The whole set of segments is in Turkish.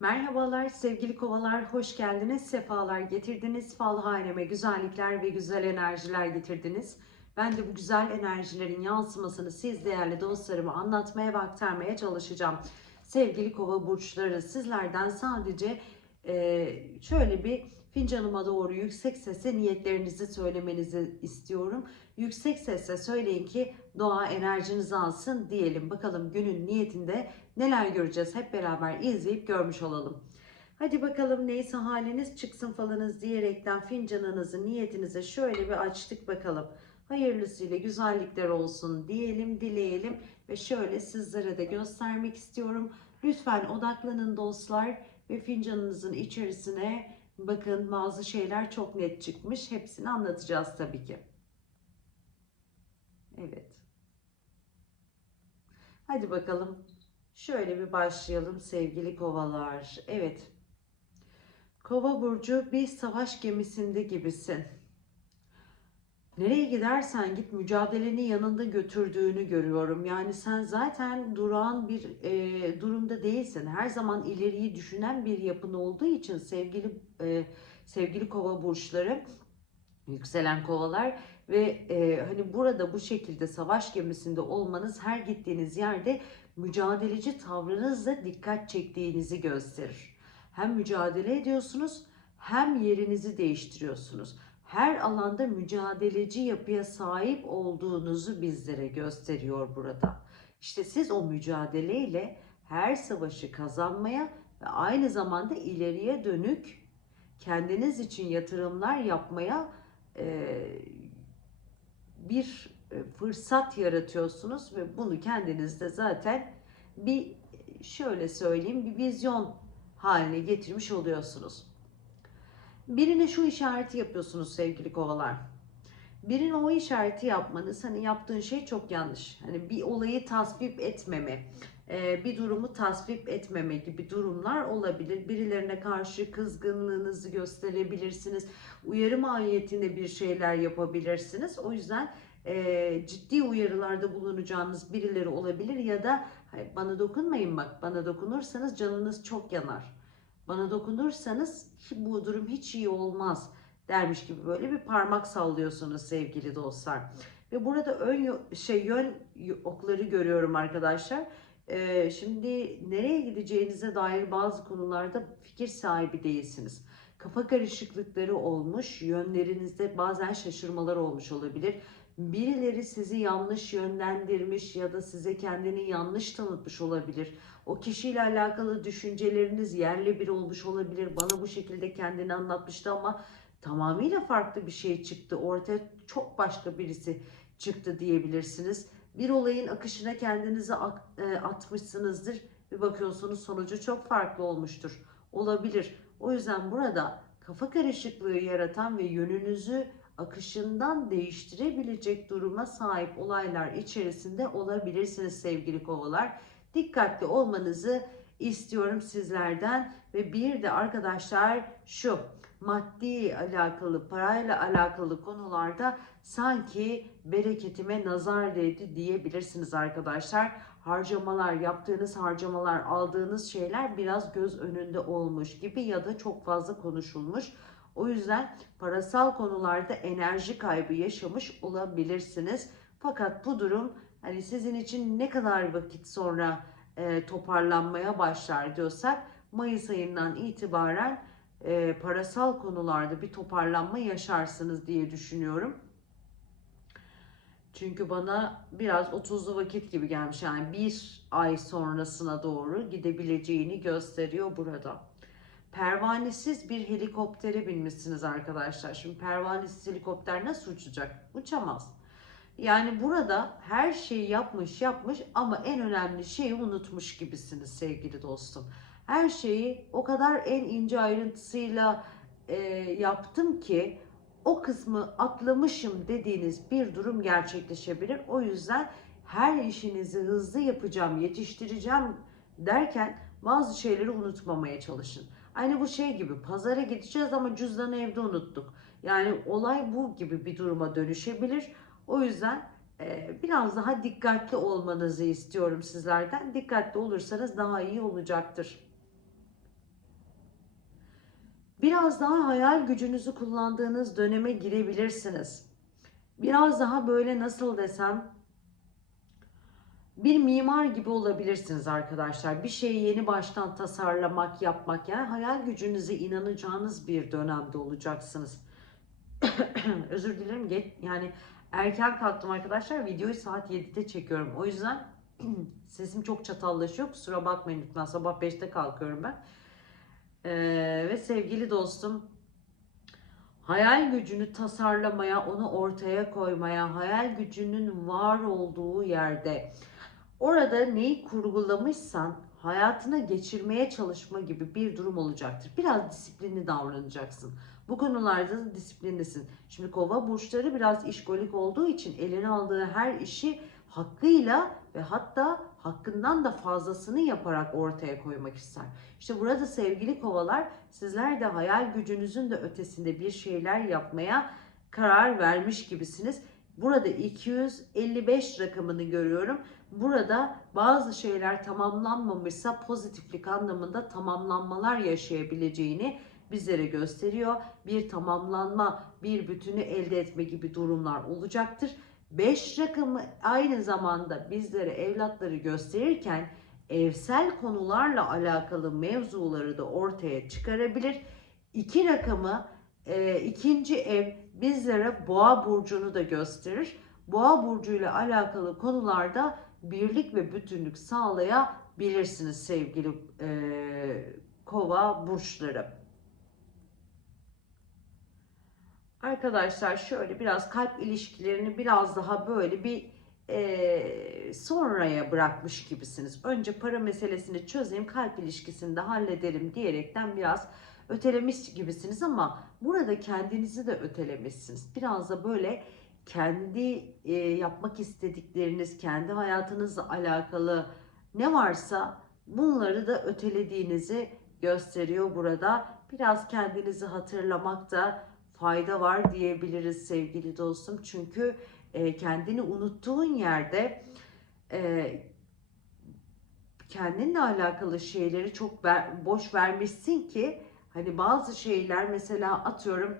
Merhabalar sevgili kovalar, hoş geldiniz, sefalar getirdiniz. Fal haneme güzellikler ve güzel enerjiler getirdiniz. Ben de bu güzel enerjilerin yansımasını siz değerli dostlarıma anlatmaya ve aktarmaya çalışacağım. Sevgili kova burçları sizlerden sadece e, şöyle bir fincanıma doğru yüksek sesle niyetlerinizi söylemenizi istiyorum. Yüksek sesle söyleyin ki doğa enerjinizi alsın diyelim. Bakalım günün niyetinde neler göreceğiz hep beraber izleyip görmüş olalım. Hadi bakalım neyse haliniz çıksın falınız diyerekten fincanınızı niyetinize şöyle bir açtık bakalım. Hayırlısıyla güzellikler olsun diyelim dileyelim ve şöyle sizlere de göstermek istiyorum. Lütfen odaklanın dostlar ve fincanınızın içerisine bakın bazı şeyler çok net çıkmış. Hepsini anlatacağız tabii ki. Evet. Hadi bakalım Şöyle bir başlayalım sevgili kovalar. Evet. Kova burcu bir savaş gemisinde gibisin. Nereye gidersen git mücadeleni yanında götürdüğünü görüyorum. Yani sen zaten duran bir e, durumda değilsin. Her zaman ileriyi düşünen bir yapın olduğu için sevgili e, sevgili kova burçları, yükselen kovalar ve e, hani burada bu şekilde savaş gemisinde olmanız her gittiğiniz yerde mücadeleci tavrınızla dikkat çektiğinizi gösterir. Hem mücadele ediyorsunuz hem yerinizi değiştiriyorsunuz. Her alanda mücadeleci yapıya sahip olduğunuzu bizlere gösteriyor burada. İşte siz o mücadeleyle her savaşı kazanmaya ve aynı zamanda ileriye dönük kendiniz için yatırımlar yapmaya e, bir e, fırsat yaratıyorsunuz ve bunu kendinizde zaten bir şöyle söyleyeyim bir vizyon haline getirmiş oluyorsunuz. Birine şu işareti yapıyorsunuz sevgili kovalar. Birine o işareti yapmanız hani yaptığın şey çok yanlış. Hani bir olayı tasvip etmeme, e, bir durumu tasvip etmeme gibi durumlar olabilir. Birilerine karşı kızgınlığınızı gösterebilirsiniz. Uyarı mahiyetinde bir şeyler yapabilirsiniz. O yüzden e, ciddi uyarılarda bulunacağınız birileri olabilir ya da bana dokunmayın bak bana dokunursanız canınız çok yanar. Bana dokunursanız bu durum hiç iyi olmaz dermiş gibi böyle bir parmak sallıyorsunuz sevgili dostlar. Ve burada ön şey yön okları görüyorum arkadaşlar. Ee, şimdi nereye gideceğinize dair bazı konularda fikir sahibi değilsiniz. Kafa karışıklıkları olmuş, yönlerinizde bazen şaşırmalar olmuş olabilir Birileri sizi yanlış yönlendirmiş ya da size kendini yanlış tanıtmış olabilir. O kişiyle alakalı düşünceleriniz yerle bir olmuş olabilir. Bana bu şekilde kendini anlatmıştı ama tamamıyla farklı bir şey çıktı. Ortaya çok başka birisi çıktı diyebilirsiniz. Bir olayın akışına kendinizi e, atmışsınızdır. Bir bakıyorsunuz sonucu çok farklı olmuştur. Olabilir. O yüzden burada kafa karışıklığı yaratan ve yönünüzü akışından değiştirebilecek duruma sahip olaylar içerisinde olabilirsiniz sevgili kovalar. Dikkatli olmanızı istiyorum sizlerden ve bir de arkadaşlar şu maddi alakalı parayla alakalı konularda sanki bereketime nazar değdi diyebilirsiniz arkadaşlar. Harcamalar yaptığınız harcamalar aldığınız şeyler biraz göz önünde olmuş gibi ya da çok fazla konuşulmuş. O yüzden parasal konularda enerji kaybı yaşamış olabilirsiniz. Fakat bu durum hani sizin için ne kadar vakit sonra e, toparlanmaya başlar diyorsak Mayıs ayından itibaren e, parasal konularda bir toparlanma yaşarsınız diye düşünüyorum. Çünkü bana biraz 30'lu vakit gibi gelmiş. Yani bir ay sonrasına doğru gidebileceğini gösteriyor burada pervanesiz bir helikoptere binmişsiniz arkadaşlar. Şimdi pervanesiz helikopter nasıl uçacak? Uçamaz. Yani burada her şeyi yapmış yapmış ama en önemli şeyi unutmuş gibisiniz sevgili dostum. Her şeyi o kadar en ince ayrıntısıyla e, yaptım ki o kısmı atlamışım dediğiniz bir durum gerçekleşebilir. O yüzden her işinizi hızlı yapacağım, yetiştireceğim derken bazı şeyleri unutmamaya çalışın. Aynı bu şey gibi pazara gideceğiz ama cüzdanı evde unuttuk. Yani olay bu gibi bir duruma dönüşebilir. O yüzden e, biraz daha dikkatli olmanızı istiyorum sizlerden. Dikkatli olursanız daha iyi olacaktır. Biraz daha hayal gücünüzü kullandığınız döneme girebilirsiniz. Biraz daha böyle nasıl desem bir mimar gibi olabilirsiniz arkadaşlar. Bir şeyi yeni baştan tasarlamak, yapmak yani hayal gücünüze inanacağınız bir dönemde olacaksınız. Özür dilerim geç yani erken kalktım arkadaşlar. Videoyu saat 7'de çekiyorum. O yüzden sesim çok çatallaşıyor. Kusura bakmayın lütfen. Sabah 5'te kalkıyorum ben. Ee, ve sevgili dostum hayal gücünü tasarlamaya, onu ortaya koymaya, hayal gücünün var olduğu yerde orada neyi kurgulamışsan hayatına geçirmeye çalışma gibi bir durum olacaktır. Biraz disiplinli davranacaksın. Bu konularda da disiplinlisin. Şimdi kova burçları biraz işkolik olduğu için eline aldığı her işi hakkıyla ve hatta hakkından da fazlasını yaparak ortaya koymak ister. İşte burada sevgili kovalar sizler de hayal gücünüzün de ötesinde bir şeyler yapmaya karar vermiş gibisiniz. Burada 255 rakamını görüyorum. Burada bazı şeyler tamamlanmamışsa pozitiflik anlamında tamamlanmalar yaşayabileceğini bizlere gösteriyor. Bir tamamlanma, bir bütünü elde etme gibi durumlar olacaktır. 5 rakamı aynı zamanda bizlere evlatları gösterirken evsel konularla alakalı mevzuları da ortaya çıkarabilir. 2 rakamı e, ikinci ev bizlere boğa burcunu da gösterir. Boğa burcuyla alakalı konularda birlik ve bütünlük sağlayabilirsiniz sevgili e, kova burçları. Arkadaşlar şöyle biraz kalp ilişkilerini biraz daha böyle bir e, sonraya bırakmış gibisiniz. Önce para meselesini çözeyim, kalp ilişkisini de halledelim diyerekten biraz ötelemiş gibisiniz ama burada kendinizi de ötelemişsiniz. Biraz da böyle kendi e, yapmak istedikleriniz, kendi hayatınızla alakalı ne varsa bunları da ötelediğinizi gösteriyor burada. Biraz kendinizi hatırlamakta fayda var diyebiliriz sevgili dostum. Çünkü e, kendini unuttuğun yerde e, kendinle alakalı şeyleri çok ver, boş vermişsin ki hani bazı şeyler mesela atıyorum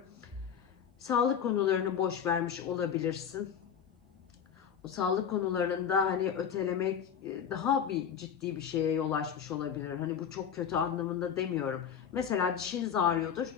sağlık konularını boş vermiş olabilirsin. O sağlık konularında hani ötelemek e, daha bir ciddi bir şeye yol açmış olabilir. Hani bu çok kötü anlamında demiyorum. Mesela dişiniz ağrıyordur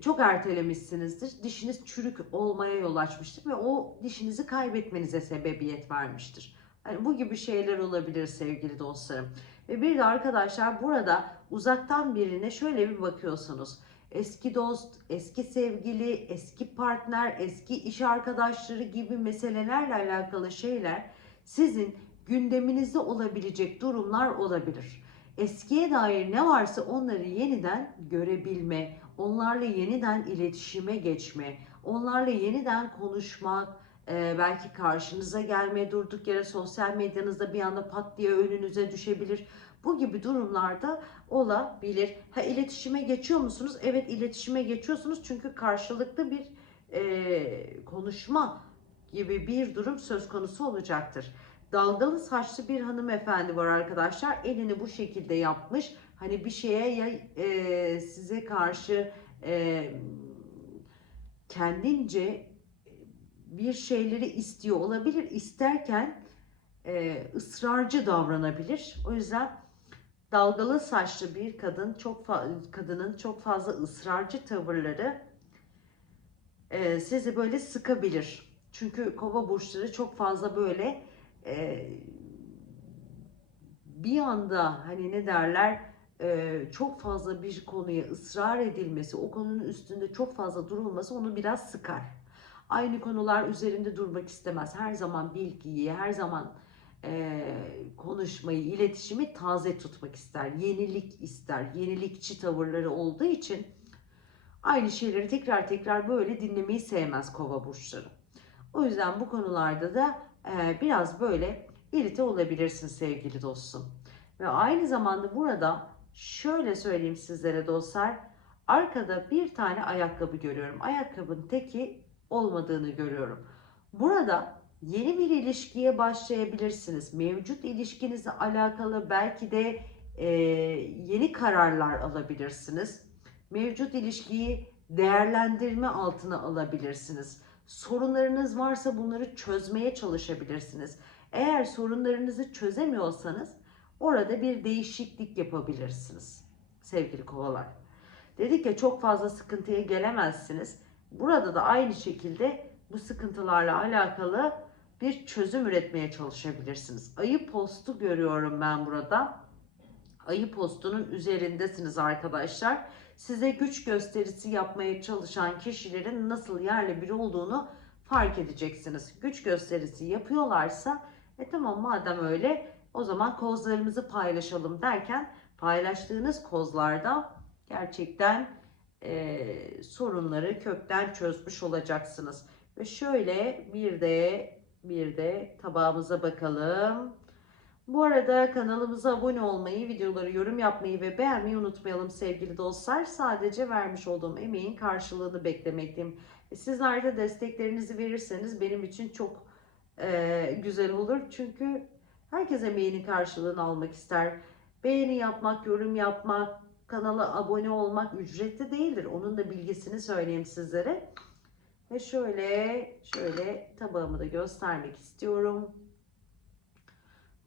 çok ertelemişsinizdir. Dişiniz çürük olmaya yol açmıştır ve o dişinizi kaybetmenize sebebiyet vermiştir. Yani bu gibi şeyler olabilir sevgili dostlarım. Ve bir de arkadaşlar burada uzaktan birine şöyle bir bakıyorsunuz. Eski dost, eski sevgili, eski partner, eski iş arkadaşları gibi meselelerle alakalı şeyler sizin gündeminizde olabilecek durumlar olabilir. Eskiye dair ne varsa onları yeniden görebilme, onlarla yeniden iletişime geçme, onlarla yeniden konuşmak, e, belki karşınıza gelme, durduk yere sosyal medyanızda bir anda pat diye önünüze düşebilir. Bu gibi durumlarda olabilir. Ha iletişime geçiyor musunuz? Evet iletişime geçiyorsunuz çünkü karşılıklı bir e, konuşma gibi bir durum söz konusu olacaktır. Dalgalı saçlı bir hanımefendi var arkadaşlar. Elini bu şekilde yapmış hani bir şeye ya e, size karşı e, kendince bir şeyleri istiyor olabilir. İsterken e, ısrarcı davranabilir. O yüzden dalgalı saçlı bir kadın çok kadının çok fazla ısrarcı tavırları e, sizi böyle sıkabilir. Çünkü kova burçları çok fazla böyle e, bir anda hani ne derler e, çok fazla bir konuya ısrar edilmesi, o konunun üstünde çok fazla durulması onu biraz sıkar. Aynı konular üzerinde durmak istemez. Her zaman bilgiyi, her zaman e, konuşmayı, iletişimi taze tutmak ister. Yenilik ister. Yenilikçi tavırları olduğu için aynı şeyleri tekrar tekrar böyle dinlemeyi sevmez kova burçları. O yüzden bu konularda da e, biraz böyle irite olabilirsin sevgili dostum. Ve aynı zamanda burada Şöyle söyleyeyim sizlere dostlar. Arkada bir tane ayakkabı görüyorum. Ayakkabının teki olmadığını görüyorum. Burada yeni bir ilişkiye başlayabilirsiniz. Mevcut ilişkinizle alakalı belki de e, yeni kararlar alabilirsiniz. Mevcut ilişkiyi değerlendirme altına alabilirsiniz. Sorunlarınız varsa bunları çözmeye çalışabilirsiniz. Eğer sorunlarınızı çözemiyorsanız orada bir değişiklik yapabilirsiniz sevgili kovalar. Dedik ya çok fazla sıkıntıya gelemezsiniz. Burada da aynı şekilde bu sıkıntılarla alakalı bir çözüm üretmeye çalışabilirsiniz. Ayı postu görüyorum ben burada. Ayı postunun üzerindesiniz arkadaşlar. Size güç gösterisi yapmaya çalışan kişilerin nasıl yerle bir olduğunu fark edeceksiniz. Güç gösterisi yapıyorlarsa e tamam madem öyle o zaman kozlarımızı paylaşalım derken paylaştığınız kozlarda gerçekten e, sorunları kökten çözmüş olacaksınız. Ve şöyle bir de bir de tabağımıza bakalım. Bu arada kanalımıza abone olmayı, videoları yorum yapmayı ve beğenmeyi unutmayalım sevgili dostlar. Sadece vermiş olduğum emeğin karşılığını beklemekteyim. E, Sizler de desteklerinizi verirseniz benim için çok e, güzel olur. Çünkü herkes emeğinin karşılığını almak ister. Beğeni yapmak, yorum yapmak, kanala abone olmak ücretli değildir. Onun da bilgisini söyleyeyim sizlere. Ve şöyle şöyle tabağımı da göstermek istiyorum.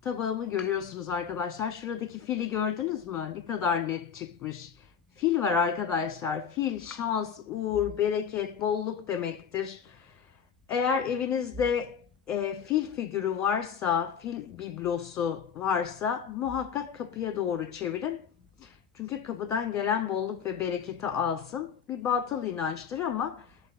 Tabağımı görüyorsunuz arkadaşlar. Şuradaki fili gördünüz mü? Ne kadar net çıkmış. Fil var arkadaşlar. Fil şans, uğur, bereket, bolluk demektir. Eğer evinizde e, fil figürü varsa, fil biblosu varsa muhakkak kapıya doğru çevirin. Çünkü kapıdan gelen bolluk ve bereketi alsın. Bir batıl inançtır ama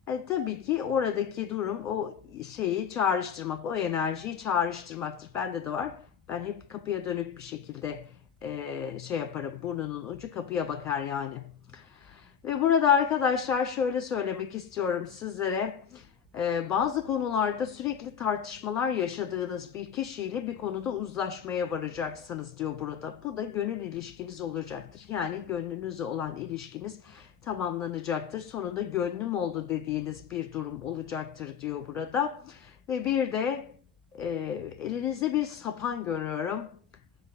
e, tabii ki oradaki durum o şeyi çağrıştırmak, o enerjiyi çağrıştırmaktır. Bende de var. Ben hep kapıya dönük bir şekilde e, şey yaparım. Burnunun ucu kapıya bakar yani. Ve burada arkadaşlar şöyle söylemek istiyorum sizlere. E, bazı konularda sürekli tartışmalar yaşadığınız bir kişiyle bir konuda uzlaşmaya varacaksınız diyor burada. Bu da gönül ilişkiniz olacaktır. Yani gönlünüzle olan ilişkiniz tamamlanacaktır. Sonunda gönlüm oldu dediğiniz bir durum olacaktır diyor burada. Ve bir de e, elinizde bir sapan görüyorum.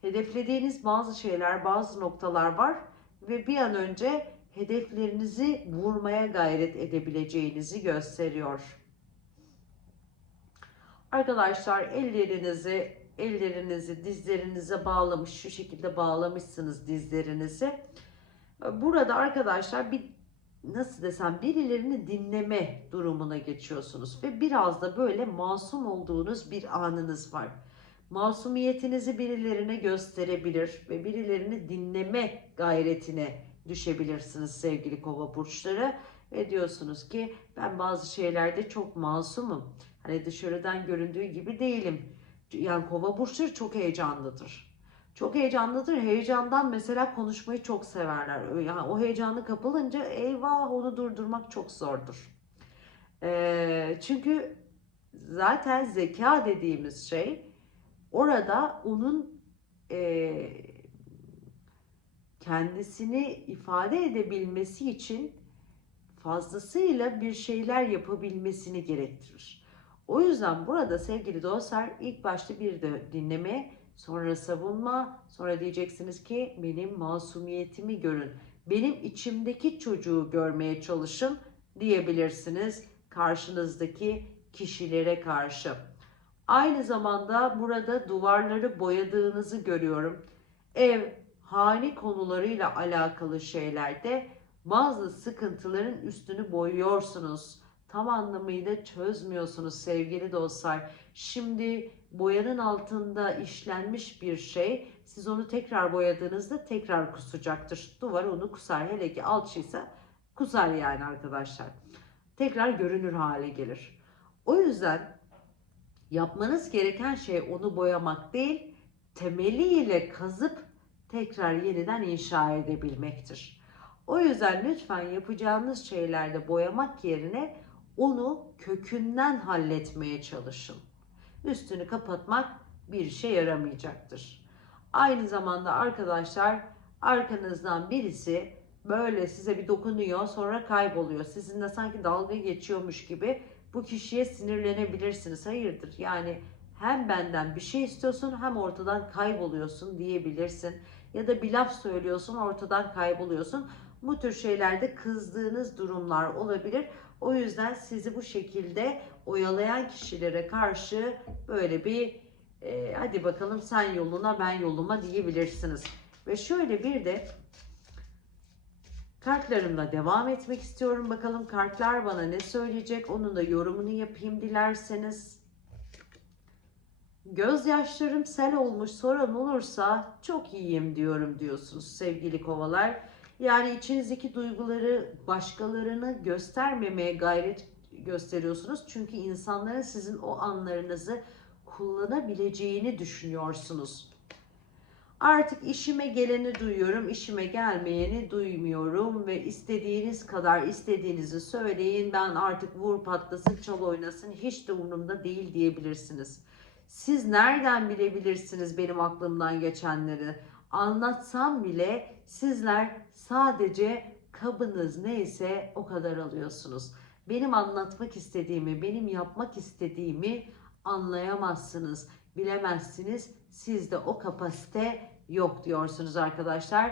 Hedeflediğiniz bazı şeyler, bazı noktalar var ve bir an önce hedeflerinizi vurmaya gayret edebileceğinizi gösteriyor. Arkadaşlar ellerinizi ellerinizi dizlerinize bağlamış şu şekilde bağlamışsınız dizlerinizi. Burada arkadaşlar bir nasıl desem birilerini dinleme durumuna geçiyorsunuz ve biraz da böyle masum olduğunuz bir anınız var. Masumiyetinizi birilerine gösterebilir ve birilerini dinleme gayretine düşebilirsiniz sevgili kova burçları. Ve diyorsunuz ki ben bazı şeylerde çok masumum. Hani dışarıdan göründüğü gibi değilim. Yani kova burçları çok heyecanlıdır. Çok heyecanlıdır. Heyecandan mesela konuşmayı çok severler. Yani o heyecanı kapılınca eyvah onu durdurmak çok zordur. Ee, çünkü zaten zeka dediğimiz şey orada onun e, kendisini ifade edebilmesi için fazlasıyla bir şeyler yapabilmesini gerektirir. O yüzden burada sevgili dostlar ilk başta bir de dinleme, sonra savunma, sonra diyeceksiniz ki benim masumiyetimi görün. Benim içimdeki çocuğu görmeye çalışın diyebilirsiniz karşınızdaki kişilere karşı. Aynı zamanda burada duvarları boyadığınızı görüyorum. Ev, hane konularıyla alakalı şeylerde bazı sıkıntıların üstünü boyuyorsunuz. Tam anlamıyla çözmüyorsunuz sevgili dostlar. Şimdi boyanın altında işlenmiş bir şey siz onu tekrar boyadığınızda tekrar kusacaktır. Duvar onu kusar. Hele ki alçıysa kusar yani arkadaşlar. Tekrar görünür hale gelir. O yüzden yapmanız gereken şey onu boyamak değil, temeliyle kazıp tekrar yeniden inşa edebilmektir. O yüzden lütfen yapacağınız şeylerde boyamak yerine onu kökünden halletmeye çalışın. Üstünü kapatmak bir işe yaramayacaktır. Aynı zamanda arkadaşlar arkanızdan birisi böyle size bir dokunuyor sonra kayboluyor. Sizinle sanki dalga geçiyormuş gibi bu kişiye sinirlenebilirsiniz. Hayırdır yani hem benden bir şey istiyorsun hem ortadan kayboluyorsun diyebilirsin. Ya da bir laf söylüyorsun ortadan kayboluyorsun. Bu tür şeylerde kızdığınız durumlar olabilir. O yüzden sizi bu şekilde oyalayan kişilere karşı böyle bir e, hadi bakalım sen yoluna ben yoluma diyebilirsiniz. Ve şöyle bir de kartlarımla devam etmek istiyorum. Bakalım kartlar bana ne söyleyecek? Onun da yorumunu yapayım dilerseniz. Gözyaşlarım sel olmuş sorun olursa çok iyiyim diyorum diyorsunuz sevgili kovalar. Yani içinizdeki duyguları başkalarını göstermemeye gayret gösteriyorsunuz. Çünkü insanların sizin o anlarınızı kullanabileceğini düşünüyorsunuz. Artık işime geleni duyuyorum, işime gelmeyeni duymuyorum ve istediğiniz kadar istediğinizi söyleyin. Ben artık vur patlasın, çal oynasın hiç de umurumda değil diyebilirsiniz. Siz nereden bilebilirsiniz benim aklımdan geçenleri? Anlatsam bile sizler sadece kabınız neyse o kadar alıyorsunuz. Benim anlatmak istediğimi, benim yapmak istediğimi anlayamazsınız, bilemezsiniz. Sizde o kapasite yok diyorsunuz arkadaşlar.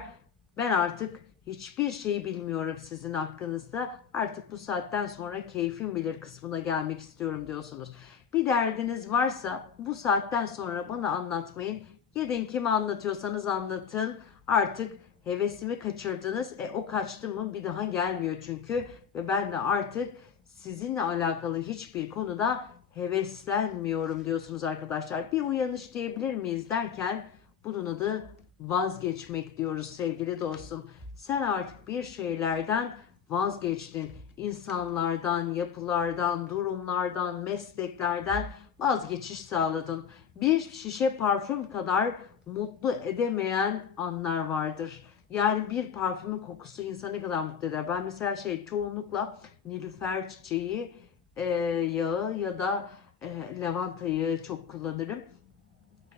Ben artık hiçbir şeyi bilmiyorum sizin hakkınızda. Artık bu saatten sonra keyfim bilir kısmına gelmek istiyorum diyorsunuz. Bir derdiniz varsa bu saatten sonra bana anlatmayın. Gidin kime anlatıyorsanız anlatın. Artık hevesimi kaçırdınız. E o kaçtı mı bir daha gelmiyor çünkü. Ve ben de artık sizinle alakalı hiçbir konuda heveslenmiyorum diyorsunuz arkadaşlar. Bir uyanış diyebilir miyiz derken bunun adı vazgeçmek diyoruz sevgili dostum. Sen artık bir şeylerden vazgeçtin. İnsanlardan, yapılardan, durumlardan, mesleklerden vazgeçiş sağladın. Bir şişe parfüm kadar mutlu edemeyen anlar vardır. Yani bir parfümün kokusu insanı ne kadar mutlu eder. Ben mesela şey çoğunlukla nilüfer çiçeği e, yağı ya da e, lavanta yağı çok kullanırım.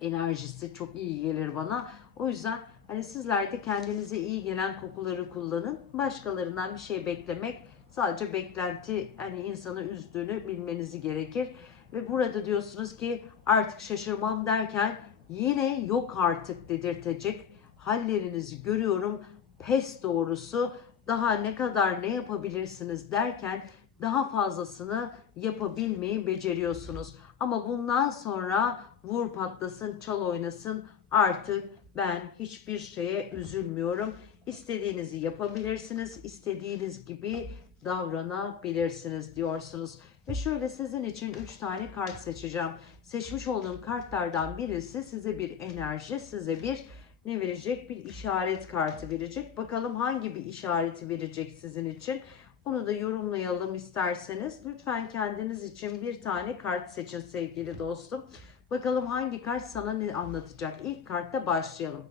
Enerjisi çok iyi gelir bana. O yüzden hani sizler de kendinize iyi gelen kokuları kullanın. Başkalarından bir şey beklemek sadece beklenti hani insanı üzdüğünü bilmenizi gerekir. Ve burada diyorsunuz ki artık şaşırmam derken yine yok artık dedirtecek hallerinizi görüyorum. Pes doğrusu daha ne kadar ne yapabilirsiniz derken daha fazlasını yapabilmeyi beceriyorsunuz. Ama bundan sonra vur patlasın, çal oynasın artık ben hiçbir şeye üzülmüyorum. İstediğinizi yapabilirsiniz, istediğiniz gibi davranabilirsiniz diyorsunuz. Ve şöyle sizin için 3 tane kart seçeceğim. Seçmiş olduğum kartlardan birisi size bir enerji, size bir ne verecek? Bir işaret kartı verecek. Bakalım hangi bir işareti verecek sizin için. Onu da yorumlayalım isterseniz. Lütfen kendiniz için bir tane kart seçin sevgili dostum. Bakalım hangi kart sana ne anlatacak? İlk kartta başlayalım.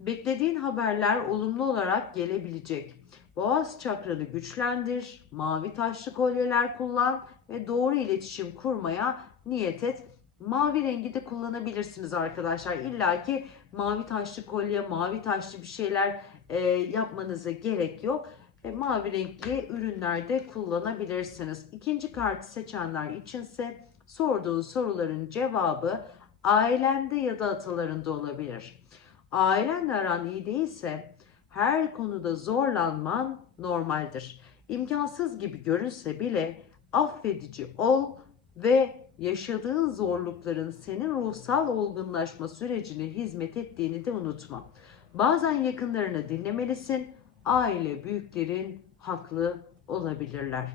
Beklediğin haberler olumlu olarak gelebilecek. Boğaz çakranı güçlendir, mavi taşlı kolyeler kullan ve doğru iletişim kurmaya niyet et. Mavi rengi de kullanabilirsiniz arkadaşlar. İlla ki mavi taşlı kolye, mavi taşlı bir şeyler e, yapmanıza gerek yok. E, mavi renkli ürünlerde kullanabilirsiniz. İkinci kartı seçenler içinse sorduğun soruların cevabı ailende ya da atalarında olabilir. Ailenle aran iyi değilse her konuda zorlanman normaldir. İmkansız gibi görünse bile affedici ol ve yaşadığın zorlukların senin ruhsal olgunlaşma sürecine hizmet ettiğini de unutma. Bazen yakınlarını dinlemelisin. Aile büyüklerin haklı olabilirler.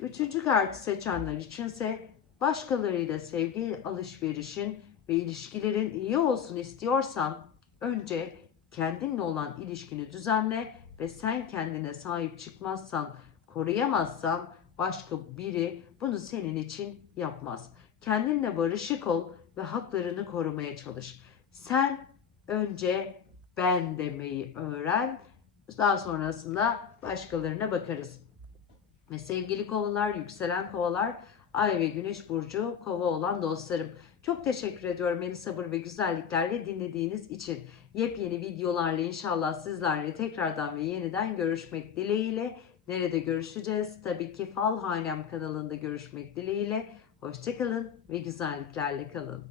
Üçüncü kartı seçenler içinse başkalarıyla sevgi alışverişin ve ilişkilerin iyi olsun istiyorsan önce kendinle olan ilişkini düzenle ve sen kendine sahip çıkmazsan, koruyamazsan başka biri bunu senin için yapmaz. Kendinle barışık ol ve haklarını korumaya çalış. Sen önce ben demeyi öğren. Daha sonrasında başkalarına bakarız. Ve sevgili kovalar, yükselen kovalar, ay ve güneş burcu kova olan dostlarım. Çok teşekkür ediyorum beni sabır ve güzelliklerle dinlediğiniz için. Yepyeni videolarla inşallah sizlerle tekrardan ve yeniden görüşmek dileğiyle. Nerede görüşeceğiz? Tabii ki Fal Hanem kanalında görüşmek dileğiyle. Hoşçakalın ve güzelliklerle kalın.